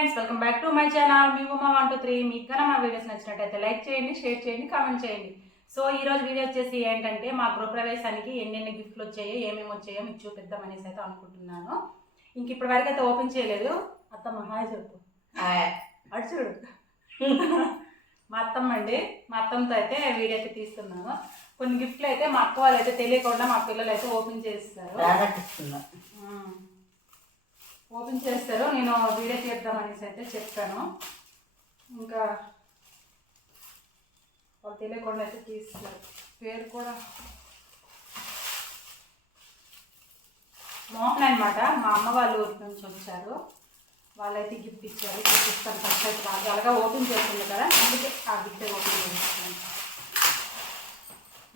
Friends welcome back to my channel. Me Uma one two three. మీకు కన్నా మా videos నచ్చినట్టయితే లైక్ చేయండి షేర్ చేయండి కామెంట్ చేయండి. సో ఈ రోజు వీడియో వచ్చేసి ఏంటంటే మా గృహప్రవేశానికి ఎన్నెన్ని గిఫ్ట్లు వచ్చాయో ఏమేమి వచ్చాయో మీకు చూపిద్దాం అనేసి అయితే అనుకుంటున్నాను. ఇంక ఇప్పటి వరకు అయితే ఓపెన్ చేయలేదు. అత్తమ్మ హాయ్ చెప్పు. అటు చూడు. మా అత్తమ్మ అండి. మా అత్తమ్మతో అయితే వీడియో అయితే తీస్తున్నాను. కొన్ని గిఫ్ట్లు అయితే మా అక్క వాళ్ళు అయితే తెలియకుండా మా పిల్లలు అయితే ఓపెన్ చేస్తారు. ఓపెన్ చేస్తారు నేను వీడియో తీద్దాం అనేసి అయితే చెప్పాను. ఇంకా వాళ్ళు తెలియకుండా అయితే తీస్తారు. పేరు కూడా మోహన్ అనమాట మా అమ్మ వాళ్ళ ఊరి నుంచి వచ్చారు. వాళ్ళైతే గిఫ్ట్ ఇచ్చారు. చూపిస్తాను ఫస్ట్ అయితే రాదు అలాగా ఓపెన్ చేస్తుంది కదా అందుకే ఆ గిఫ్ట్ ఓపెన్ చేస్తాను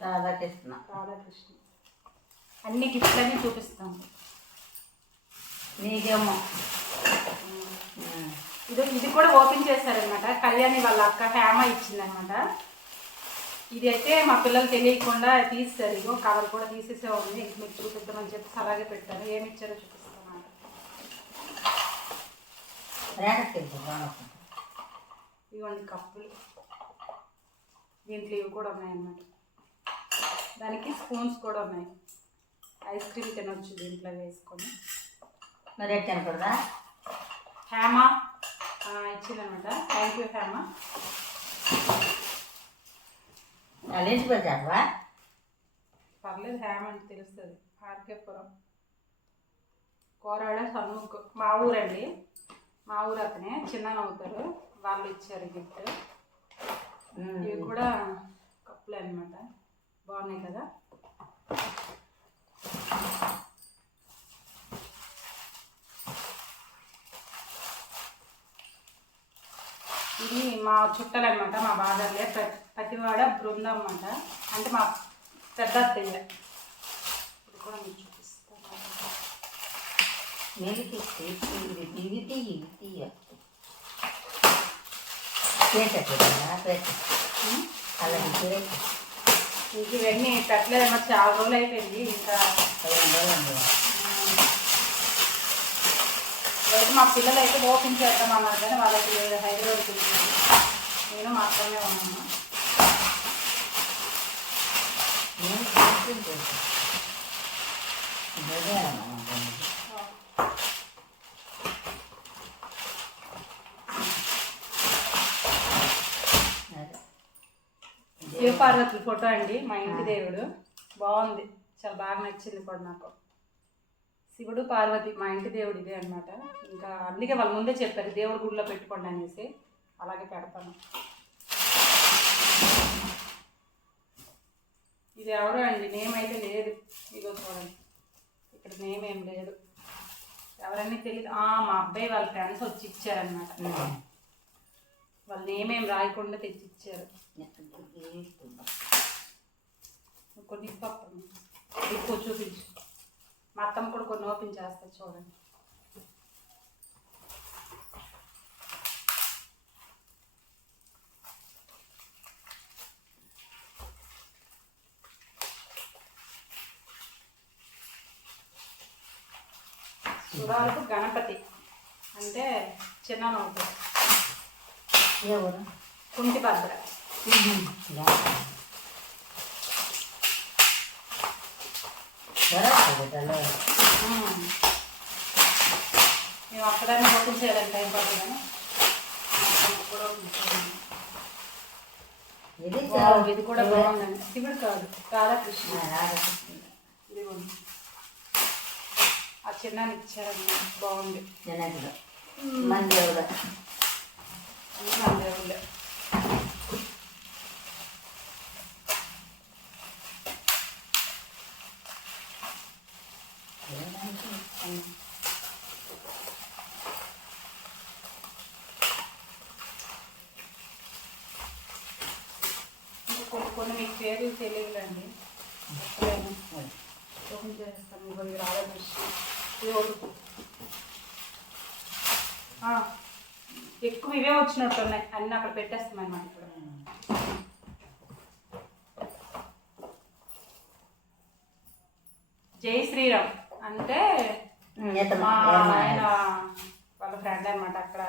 రాధాకృష్ణ. రాధాకృష్ణ. అన్ని గిఫ్ట్లన్నీ చూపిస్తాము. నీకేమో ఇది ఇది కూడా ఓపెన్ చేశారనమాట కళ్యాణి వాళ్ళ అక్క హేమ ఇచ్చిందనమాట ఇది అయితే మా పిల్లలు తెలియకుండా తీస్తారు. ఇగో కవర్ కూడా తీసేసే ఉంది. ఇంక మీకు చూపిద్దామని చెప్పి అలాగే పెట్టారు. ఏమి ఇచ్చారో చూపిస్తాను. ఇవ్వండి కప్పులు. దీంట్లో ఇవి కూడా ఉన్నాయన్నమాట. దానికి స్పూన్స్ కూడా ఉన్నాయి. ఐస్ క్రీమ్ తినొచ్చు దీంట్లో వేసుకొని. మరి ఎట్టాను కదా హేమ. ఇచ్చిందనమాట. Thank you Hema. లేచి పెట్టావా పర్లేదు హేమ అంటే తెలుస్తుంది. ఆర్కేపురం. కోరాడ సన్ముఖ్. మా ఊరండి. మా ఊరు అతనే. చిన్న అవుతారు. వాళ్ళు ఇచ్చారు గిఫ్ట్ ఇవి కూడా కప్పులు అనమాట బాగున్నాయి కదా? ఇది మా చుట్టాలు అనమాట మా బాధలే. పతివాడ బృందం అన్నమాట. అంటే మా పెద్ద అత్తయ్య. ఇది కూడా మీకు చూపిస్తాను ఇవన్నీ పెట్టలేదమ్మా చాలా రోజులు అయిపోయింది. ఇంకా అయితే మా పిల్లలు అయితే ఓపెన్ చేద్దామన్నారు కానీ వాళ్ళకి హైదరాబాద్ వెళ్ళారు నేను మాత్రమే ఉన్నాను. శివపార్వతుల శివపార్వతి ఫోటో అండి మా ఇంటి దేవుడు. బాగుంది. చాలా బాగా నచ్చింది కూడా నాకు. శివుడు పార్వతి మా ఇంటి దేవుడు ఇదే అనమాట ఇంకా అందుకే వాళ్ళ ముందే చెప్పారు దేవుడి గుడిలో పెట్టుకోండి అనేసి. అలాగే పెడతాను. ఇది ఎవరో అండి నేమ్ అయితే లేదు. ఇదో చూడండి. ఇక్కడ నేమ్ ఏం లేదు. ఎవరన్నీ తెలియదు ఆ, మా అబ్బాయి వాళ్ళ ఫ్రెండ్స్ వచ్చి ఇచ్చారనమాట. వాళ్ళ నేమ్ రాయకుండా తెచ్చి ఇచ్చారు కొన్ని చూపించు. మా అత్తమ్మ కూడా కొన్ని ఓపెన్ చేస్తారు చూడండి. సురాలకు గణపతి అంటే చిన్న ఎవరు? కుంటి భద్ర. మేము అక్కడనే ఓపెన్ చేయాలని టైం పడుతుంది కానీ మా అత్తమ్మ కూడా open చేయాలి. ఇది కూడా బాగుందండి శివుడు కాదు రాధాకృష్ణ. రాధాకృష్ణ ఆ ఇచ్చారండి. బాగుంది. మన దేవుడు మన దేవుళ్ళే ఇంకా కొన్ని ఓపెన్ చేస్తాను ఇదిగో ఇది రాధాకృష్ణ ఎక్కువ ఇవే వచ్చినట్టు ఉన్నాయి. అన్నీ అక్కడ పెట్టేస్తాం అన్నమాట ఇక్కడ జై శ్రీరామ్. అంటే ఆయన? వాళ్ళ ఫ్రెండ్ అనమాట అక్కడ.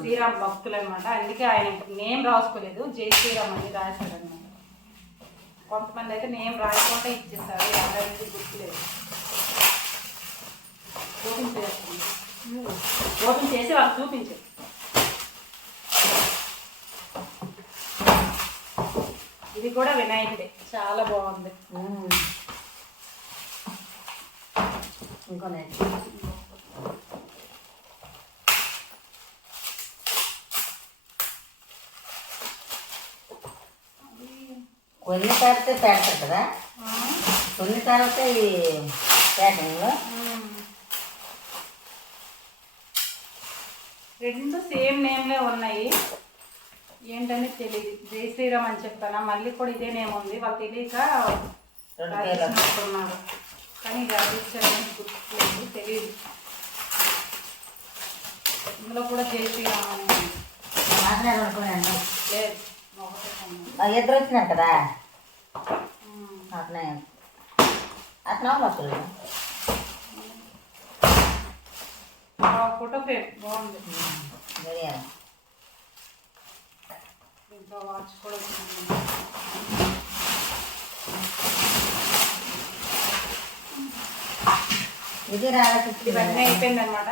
శ్రీరామ్ భక్తులు అనమాట అందుకే ఆయన నేమ్ రాసుకోలేదు. జై శ్రీరామ్ అని రాశారు అనమాట కొంతమంది అయితే నేమ్ రాయకుండా ఇచ్చేసారు ఎవరైతే గుర్తులేదు ఓపెన్ చేస్తుంది ఓపెన్ చేసి వాళ్ళు చూపించు. ఇది కూడా వినాయకుడే. చాలా బాగుంది. ఉమ్. ఇంకో నెట్ కొన్ని పెడితే పెడతారు కదా? కొన్ని తర్వాత ఈ ప్యాకింగ్లో. రెండు సేమ్ నేమ్లే ఉన్నాయి. ఏంటని తెలియదు జై శ్రీరామ్ అని చెప్తానా? మళ్ళీ కూడా ఇదే నేమ్ ఉంది. వాళ్ళు తెలియక అనుకున్నారు కానీ అని గుర్తులేదు. తెలియదు ఇందులో కూడా జై శ్రీరామ్ అనుకున్నాను. లేదు. ఇద్దరు వచ్చినారు కదా? అట్లా ఆ ఫోటో ఫ్రేమ్ బాగుంది. వాచ్ కూడా వచ్చింది. ఇది ఇవన్నీ అయిపోయింది అనమాట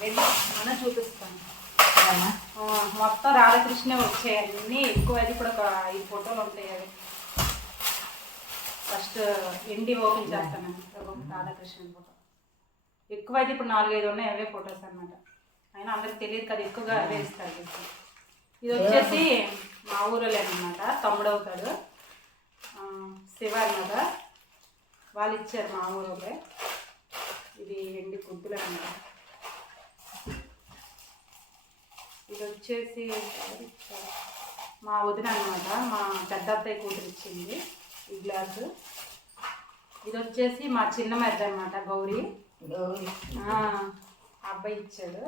వెళ్ళి మనం చూపిస్తాను. మొత్తం రాధాకృష్ణ వచ్చాయి అన్నీ. ఎక్కువ అది ఇప్పుడు ఒక ఐదు ఫోటోలు ఉంటాయి అవి. ఫస్ట్ ఎండి ఓపెన్ చేస్తాను రాధాకృష్ణ ఫోటో. ఎక్కువ అయితే ఇప్పుడు నాలుగైదు ఉన్నాయి అవే ఫొటోస్ అన్నమాట. అయినా అందరికి తెలియదు కదా ఎక్కువగా అవే ఇస్తారు ఇది వచ్చేసి మా ఊరిలో అనమాట తమ్ముడు అవుతాడు. శివ అనమాట వాళ్ళు ఇచ్చారు మా ఊరిలో ఇది ఎండి కుద్దులు అనమాట ఇది వచ్చేసి మా వదిన అనమాట మా పెద్ద అత్తయ్య కూతురు ఇచ్చింది. ఈ గ్లాసు. ఇది వచ్చేసి మా చిన్న మెద్ద అనమాట గౌరీ. అబ్బాయి ఇచ్చాడు.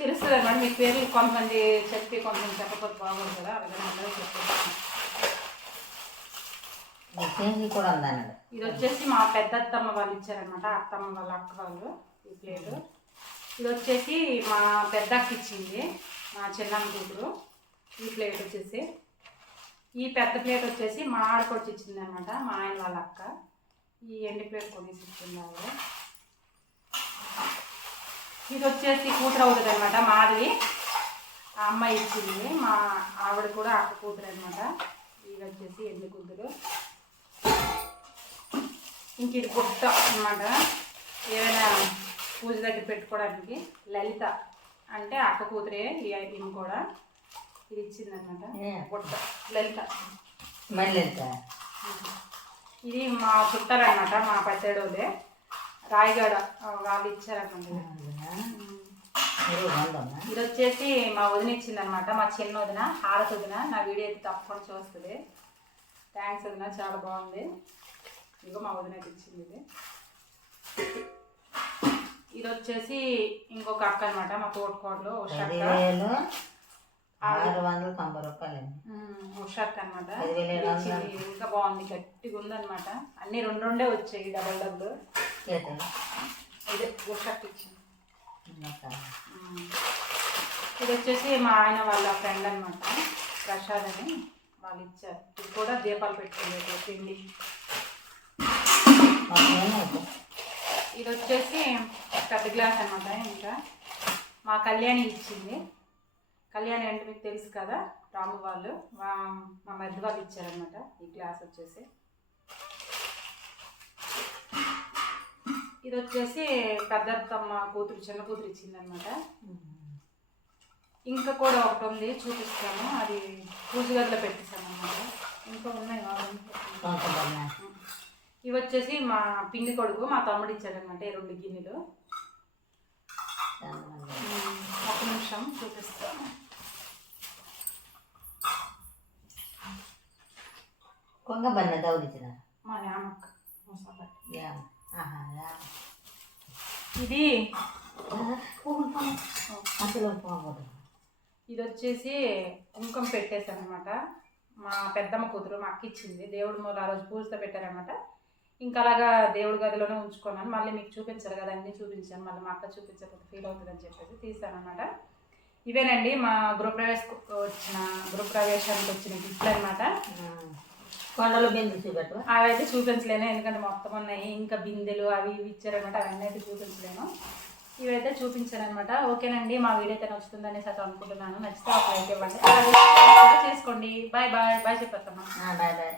తెలుస్తుంది అనమాట మీ పేర్లు కొంతమంది చెప్పి కొంతమంది చెప్పకపోతే బాగోదు కదా అలాగే చెప్పేసి చేంజ్ కూడా ఉందన్నాడు. ఇది వచ్చేసి మా పెద్ద అత్తమ్మ వాళ్ళు ఇచ్చారనమాట అత్తమ్మ వాళ్ళ అక్క వాళ్ళు ఈ ప్లేటు. ఇది వచ్చేసి మా పెద్ద అక్క ఇచ్చింది మా చిన్నమ్మ కూతురు. ఈ ప్లేట్ వచ్చేసి. ఈ పెద్ద ప్లేట్ వచ్చేసి మా ఆడకొచ్చి ఇచ్చింది అనమాట మా ఆయన వాళ్ళ అక్క. ఈ ఎండి ప్లేట్ కొనేసి ఇచ్చింది ఆవిడ. ఇది వచ్చేసి కూతురు అవుతుంది అనమాట మాది. ఆ అమ్మాయి ఇచ్చింది మా ఆవిడ కూడా అక్క కూతురు అనమాట ఇది వచ్చేసి ఎండి కూతురు. ఇంక ఇది గుట్ట అనమాట ఏమైనా పూజ దగ్గర పెట్టుకోవడానికి లలిత అంటే అక్క కూతురే ఈ ఈమె కూడా. ఇది ఇచ్చిందనమాట. ఏ. గుట్ట లలిత. మళ్ళీ ఎంత ఇది మా చుట్టాలన్నమాట మా పచ్చడోలే రాయగడ వాళ్ళు ఇచ్చారన్నమాట మీరు వందమ్మా ఇది వచ్చేసి మా వదిన ఇచ్చిందనమాట మా చిన్న వదిన హారత వదిన. నా వీడియో అయితే తప్పకుండా చూస్తుంది. థ్యాంక్స్ వదిన చాలా బాగుంది. ఇగో మా వదినకి ఇచ్చింది ఇది. ఇది వచ్చేసి ఇంకొక అక్క అనమాట మా తోటకోడలో ఆరు వందల తొంభై రూపాయలు ఉమ్, ఉషక్క అనమాట. ఇంకా బాగుంది గట్టిగా ఉందన్నమాట. అన్ని రెండు రెండే వచ్చాయి డబల్ డబుల్. చేతులు ఇదే ఉషక్క ఇచ్చింది. ఇది వచ్చేసి మా ఆయన వాళ్ళ ఫ్రెండ్ అనమాట ప్రసాద్ అని. వాళ్ళు ఇచ్చారు. ఇది కూడా దీపాలు పెట్టుకోలేదు పిండి. ఇది వచ్చేసి పెద్ద గ్లాస్ అనమాట ఇంకా. మా కళ్యాణి ఇచ్చింది. కళ్యాణి అంటే మీకు తెలుసు కదా రాము వాళ్ళు. మా మా మధ్య వాళ్ళు ఇచ్చారనమాట ఈ గ్లాస్ వచ్చేసి. ఇది వచ్చేసి పెద్దత్తమ్మ కూతురు చిన్న కూతురు ఇచ్చిందనమాట ఇంకా కూడా ఒకటి ఉంది చూపిస్తాను. అది పూజ గదిలో పెట్టేసాను అనమాట ఇంకా ఉన్నాయి. ఇవి వచ్చేసి మా పిండి కొడుకు మా తమ్ముడు ఇచ్చాడనమాట ఈ రెండు గిన్నెలు. ఒక నిమిషం చూపిస్తాను. కొంగ ఆహా యా ఇది అందులో పోకూడదు ఇది వచ్చేసి కుంకుమ పెట్టేశాను అనమాట మా పెద్దమ్మ కూతురు మా అక్క ఇచ్చింది. దేవుడి మూల ఆ రోజు పూజతో పెట్టారనమాట ఇంకా అలాగా దేవుడి గదిలోనే ఉంచుకున్నాను. మళ్ళీ మీకు చూపించారు కదా అన్నీ చూపించాను. మళ్ళీ మా అక్క చూపించకపోతే ఫీల్ అవుతుందని చెప్పేసి తీసాను అనమాట ఇవేనండి మా గృహప్రవేశ వచ్చిన గృహప్రవేశానికి వచ్చిన గిఫ్ట్లు అనమాట కొండలు బిందు చూపెట్టు అవి అయితే చూపించలేను ఎందుకంటే మొత్తం ఉన్నాయి. ఇంకా బిందెలు అవి ఇవి ఇచ్చారనమాట అవన్నీ అయితే చూపించలేను. ఇవైతే చూపించాను అనమాట ఓకేనండి మా వీడియో అయితే నచ్చుతుందని అయితే అనుకుంటున్నాను. నచ్చితే ఒక లైక్ ఇవ్వండి. చేసుకోండి. బాయ్ బాయ్ బాయ్ చెప్పేస్తాను. Bye bye.